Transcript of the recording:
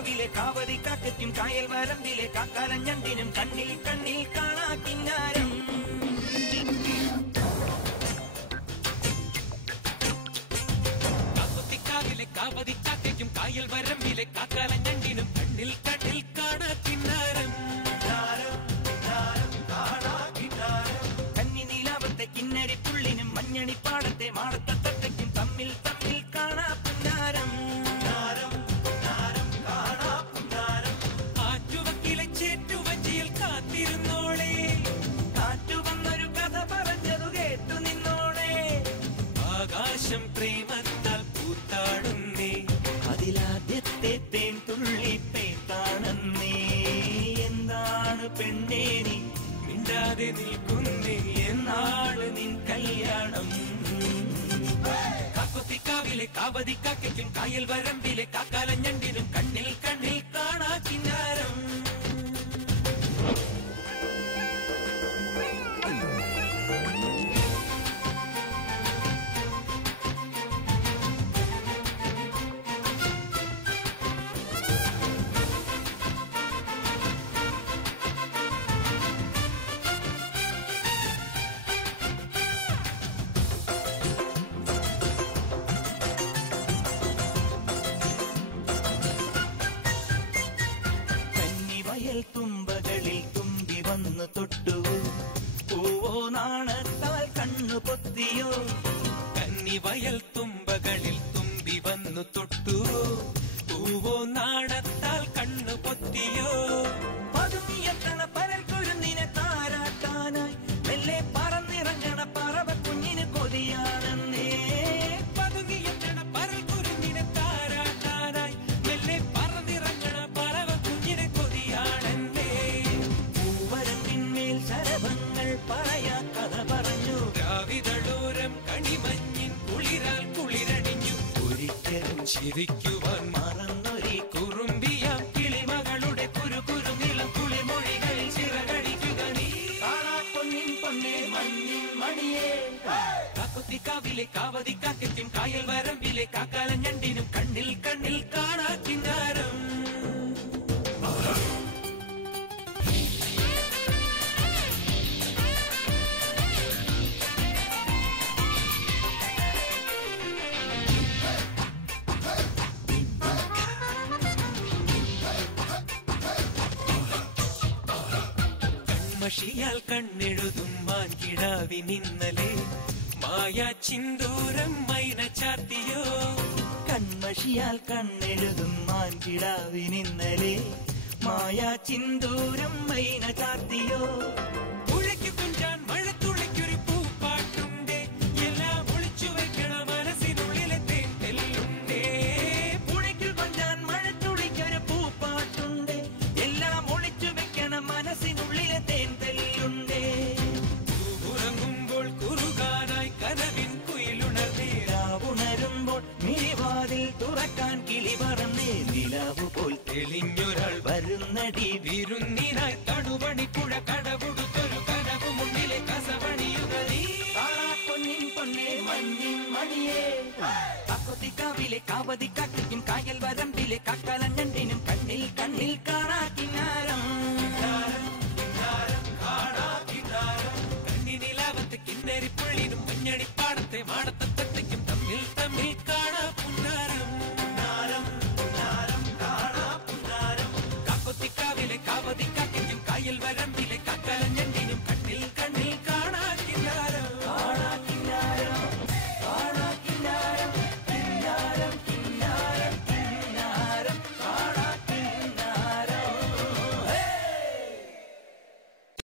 കാവിലെ കാവതി കാക്കയ്ക്കും കായൽ വരമ്പിലെ കാക്കാലഞ്ഞണ്ടിനും കണ്ണിൽ കണ്ണിൽ കാണാ കിന്നാരം. കാക്കൊത്തിക്കാവിലെ കാവതി കാക്കയ്ക്കും കായൽ വരമ്പിലെ കാക്കാലഞ്ഞണ്ടിനും കണ്ണിൽ കണ്ണിൽ കാണാ കിന്നാരം. കന്നി നീലാവത്തെ കിന്നരിപ്പുള്ളിനും മഞ്ഞണിപ്പാടത്തെ മാടത്തത്തയ്ക്കും തമ്മിൽ തമ്മിൽ കാണാ പുന്നാരം. ആറ്റുവക്കിലെ ചേറ്റുവഞ്ചിയിൽ കാത്തിരുന്നോളെ, കാറ്റു വന്നൊരു കഥ പറഞ്ഞതു കേട്ടു നിന്നോളെ. ആകാശം പ്രേമത്താൽ പൂത്താടുന്നേ, അതിലാദ്യത്തെ തേൻ തുള്ളി പേത്താണെന്നേ. എന്താണ് പെണ്ണേ നീ മിണ്ടാതെ നിൽക്കുന്നേ, എന്നാള് നിൻ കല്യാണം. കാക്കൊത്തിക്കാവിലെ കാവതി കാക്കയ്ക്കും കായൽ വരമ്പിലെ കാക്കാലഞ്ഞണ്ടിനും കണ്ണിൽ കണ്ണിൽ കാണാ കിന്നാരം. തുമ്പകളിൽ തുമ്പി വന്നു തൊട്ടു, പൂവോ നാണത്താൽ കണ്ണു പൊത്തിയോ. കന്നിവയൽ തുമ്പകളിൽ തുമ്പി വന്നു തൊട്ടു, പൂവോ നാണത്താൽ കണ്ണു പൊത്തിയോ. പതുങ്ങിയെത്തണ പരൽ കുരുന്നിനെ താരാട്ടാനായി മെല്ലെ പറന്നിറങ്ങണ പറവ കുഞ്ഞിന് കൊതിയാണെന്നേ. പതുങ്ങിയെത്തണ പരൽ കുരുന്നിനെ താരാട്ടാനായി മെല്ലെ പറന്നിറങ്ങണ പറവ കുഞ്ഞിന് കൊതിയാണെന്നേ. പൂവരത്തിന്മേൽ ശരഭങ്ങൾ പറയാ കഥ പറഞ്ഞു, രാവിതളോരം കണിമഞ്ഞിൻ കുളിരാൽ കുളിരണിഞ്ഞു. ഒരിക്കലും ചിരിക്കുവാൻ മറന്നൊരി കുറുമ്പിയാം കിളിമകളുടെ കുരുകുരുനിളം കുളിമൊഴികളിൽ ചിറകടിക്കുക നീ. പൊന്നിൻ പൊന്നേ മഞ്ഞിൻ മണിയേ. കാക്കൊത്തിക്കാവിലെ കാവതി കാക്കയ്ക്കും കായൽ വരമ്പിലെ കാക്കാലഞ്ഞണ്ടിനും കണ്ണിൽ കണ്ണിൽ കാണാ കിന്നാരം. കൺമഷിയാൽ കണ്ണെഴുതും മാൻകിടാവിനിന്നലെ മായാ ചിന്തൂരം മൈന ചാർത്തിയോ. കൺമഷിയാൽ കണ്ണെഴുതും മാൻകിടാവിനിന്നലെ മായാ ചിന്തൂരം മൈന ചാർത്തിയോ. പുഴയ്ക്കു കുഞ്ചാൻ മഴത്തുള്ളിക്കൊരു പൂപ്പാട്ടുണ്ടേ, എല്ലാം ഒളിച്ചു വയ്ക്കണ മനസ്സിനുള്ളിലെ തേൻ തെല്ലുണ്ടേ. പുഴയ്ക്കു കൊഞ്ചാൻ മഴത്തുള്ളിക്കൊരു പൂപ്പാട്ടുണ്ടേ, എല്ലാം ഒളിച്ചു വെക്കണ മനസ്സിനുള്ളിലെ തേൻ തെല്ലുണ്ടേ. ഉറങ്ങുമ്പോൾ കുറുകാനായി കനവിൻ കുയിലുണർന്നേ, രാവുണരുമ്പോൾ മിഴിവാതിൽ തുറക്കാൻ കിളി പറന്നേ. നിലാവു പോൽ തെളിഞ്ഞൊരാൾ വരുന്നടി വിരുന്നിനായി, തടുപണിപ്പുഴ കടപുടുത്തൊരു കനവു മുന്നിലെ കസവണിയുക നീ. പൊന്നിൻ പൊന്നേ മഞ്ഞിൻ മണിയേ. കാക്കൊത്തിക്കാവിലെ കാവതി കാക്കയ്ക്കും കായൽ വരമ്പിലെ കാക്കാലഞ്ഞണ്ടിനും കണ്ണിൽ കണ്ണിൽ കാണാ കിന്നാരം. കണ്ണിനിലാവത്തെ കിന്നരിപ്പുള്ളിനും മഞ്ഞണിപ്പാടത്തെ മാടത്തത്തയ്ക്കും തമ്മിൽ തമ്മിൽ കാണാ പുന്നാരം. കാക്കൊത്തിക്കാവിലെ കാവതി കാക്കയ്ക്കും കായൽ വരമ്പിലെ